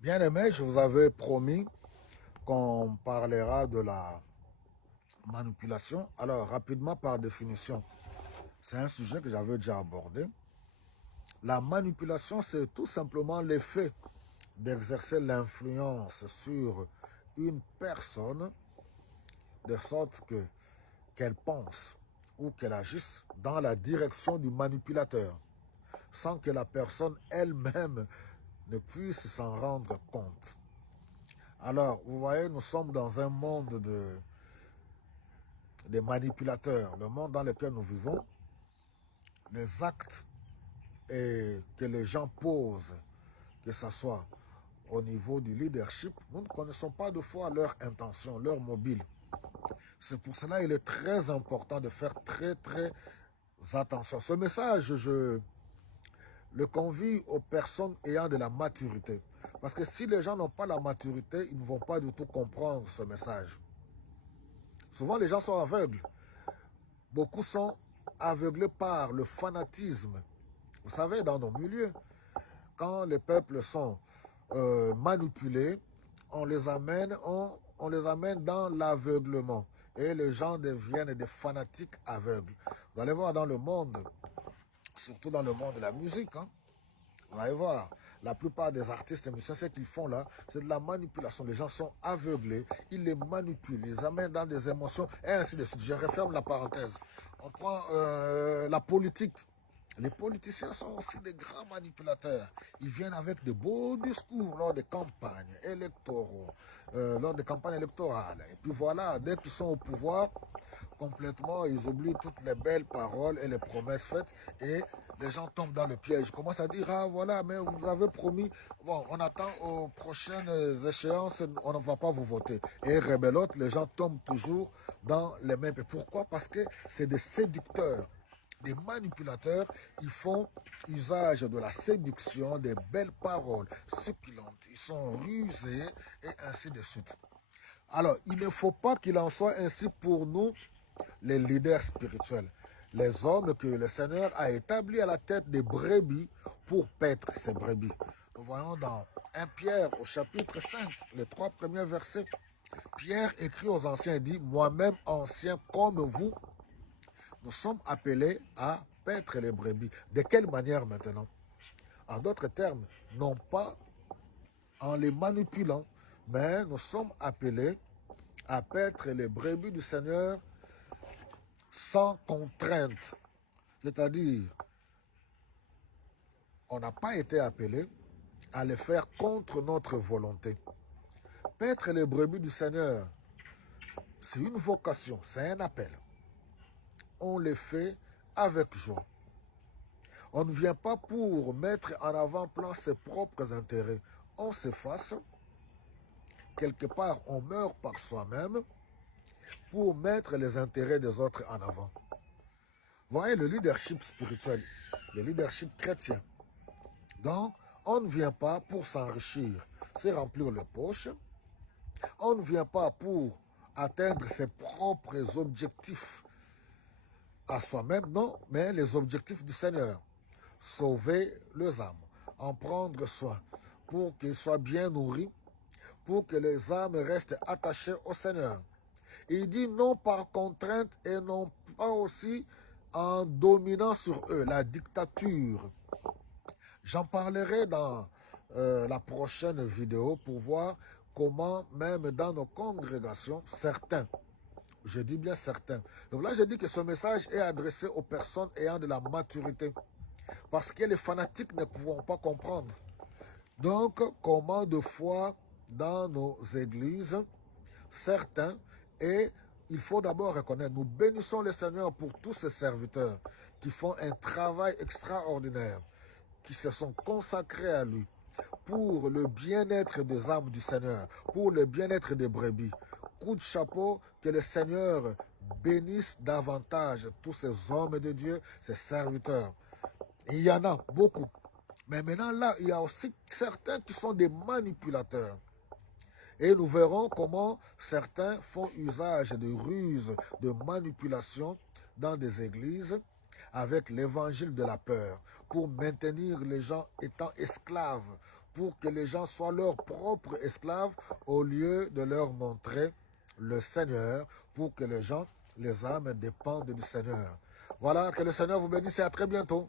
Bien aimé, je vous avais promis qu'on parlera de la manipulation. Alors, rapidement, par définition, c'est un sujet que j'avais déjà abordé. La manipulation, c'est tout simplement l'effet d'exercer l'influence sur une personne de sorte que qu'elle pense ou qu'elle agisse dans la direction du manipulateur, sans que la personne elle-même ne puisse s'en rendre compte. Alors, vous voyez, nous sommes dans un monde des manipulateurs. Le monde dans lequel nous vivons, les actes que les gens posent, que ce soit au niveau du leadership, nous ne connaissons pas de fois leur intention, leur mobile. C'est pour cela qu'il est très important de faire très attention. Ce message, je le convie aux personnes ayant de la maturité. Parce que si les gens n'ont pas la maturité, ils ne vont pas du tout comprendre ce message. Souvent, les gens sont aveugles. Beaucoup sont aveuglés par le fanatisme. Vous savez, dans nos milieux, quand les peuples sont manipulés, on les amène dans l'aveuglement. Et les gens deviennent des fanatiques aveugles. Vous allez voir dans le monde, surtout dans le monde de la musique, hein, vous allez voir, la plupart des artistes et musiciens, ce qu'ils font là, c'est de la manipulation. Les gens sont aveuglés, ils les manipulent, ils les amènent dans des émotions, et ainsi de suite. Je referme la parenthèse. On prend la politique. Les politiciens sont aussi des grands manipulateurs. Ils viennent avec de beaux discours lors des campagnes électoraux, lors des campagnes électorales. Et puis voilà, dès qu'ils sont au pouvoir, complètement, ils oublient toutes les belles paroles et les promesses faites et les gens tombent dans le piège. Ils commencent à dire, ah voilà, mais vous avez promis, bon, on attend aux prochaines échéances, on ne va pas vous voter. Et rebelote, les gens tombent toujours dans les mêmes. Pourquoi? Parce que c'est des séducteurs, des manipulateurs. Ils font usage de la séduction, des belles paroles succulentes. Ils sont rusés et ainsi de suite. Alors, il ne faut pas qu'il en soit ainsi pour nous, les leaders spirituels, les hommes que le Seigneur a établis à la tête des brebis pour paître ces brebis. Nous voyons dans 1 Pierre au chapitre 5, les 3 premiers versets. Pierre écrit aux anciens et dit, moi-même ancien comme vous, nous sommes appelés à paître les brebis. De quelle manière maintenant? En d'autres termes, non pas en les manipulant, mais nous sommes appelés à paître les brebis du Seigneur sans contrainte. C'est-à-dire, on n'a pas été appelé à les faire contre notre volonté. Paître les brebis du Seigneur, c'est une vocation, c'est un appel. On les fait avec joie. On ne vient pas pour mettre en avant-plan ses propres intérêts. On s'efface. Quelque part, on meurt par soi-même pour mettre les intérêts des autres en avant. Voyez le leadership spirituel, le leadership chrétien. Donc, on ne vient pas pour s'enrichir, c'est remplir les poches. On ne vient pas pour atteindre ses propres objectifs à soi-même, non, mais les objectifs du Seigneur. Sauver les âmes, en prendre soin, pour qu'ils soient bien nourris, pour que les âmes restent attachées au Seigneur. Il dit non par contrainte et non pas aussi en dominant sur eux, la dictature. J'en parlerai dans la prochaine vidéo pour voir comment même dans nos congrégations, certains, je dis bien certains. Donc là, je dis que ce message est adressé aux personnes ayant de la maturité. Parce que les fanatiques ne pourront pas comprendre. Donc, comment de fois dans nos églises, certains, et il faut d'abord reconnaître, nous bénissons le Seigneur pour tous ces serviteurs qui font un travail extraordinaire, qui se sont consacrés à lui, pour le bien-être des âmes du Seigneur, pour le bien-être des brebis. Coup de chapeau, que le Seigneur bénisse davantage tous ces hommes de Dieu, ces serviteurs. Et il y en a beaucoup. Mais maintenant, là, il y a aussi certains qui sont des manipulateurs. Et nous verrons comment certains font usage de ruses, de manipulation dans des églises avec l'évangile de la peur pour maintenir les gens étant esclaves, pour que les gens soient leurs propres esclaves au lieu de leur montrer le Seigneur, pour que les gens, les âmes dépendent du Seigneur. Voilà, que le Seigneur vous bénisse et à très bientôt.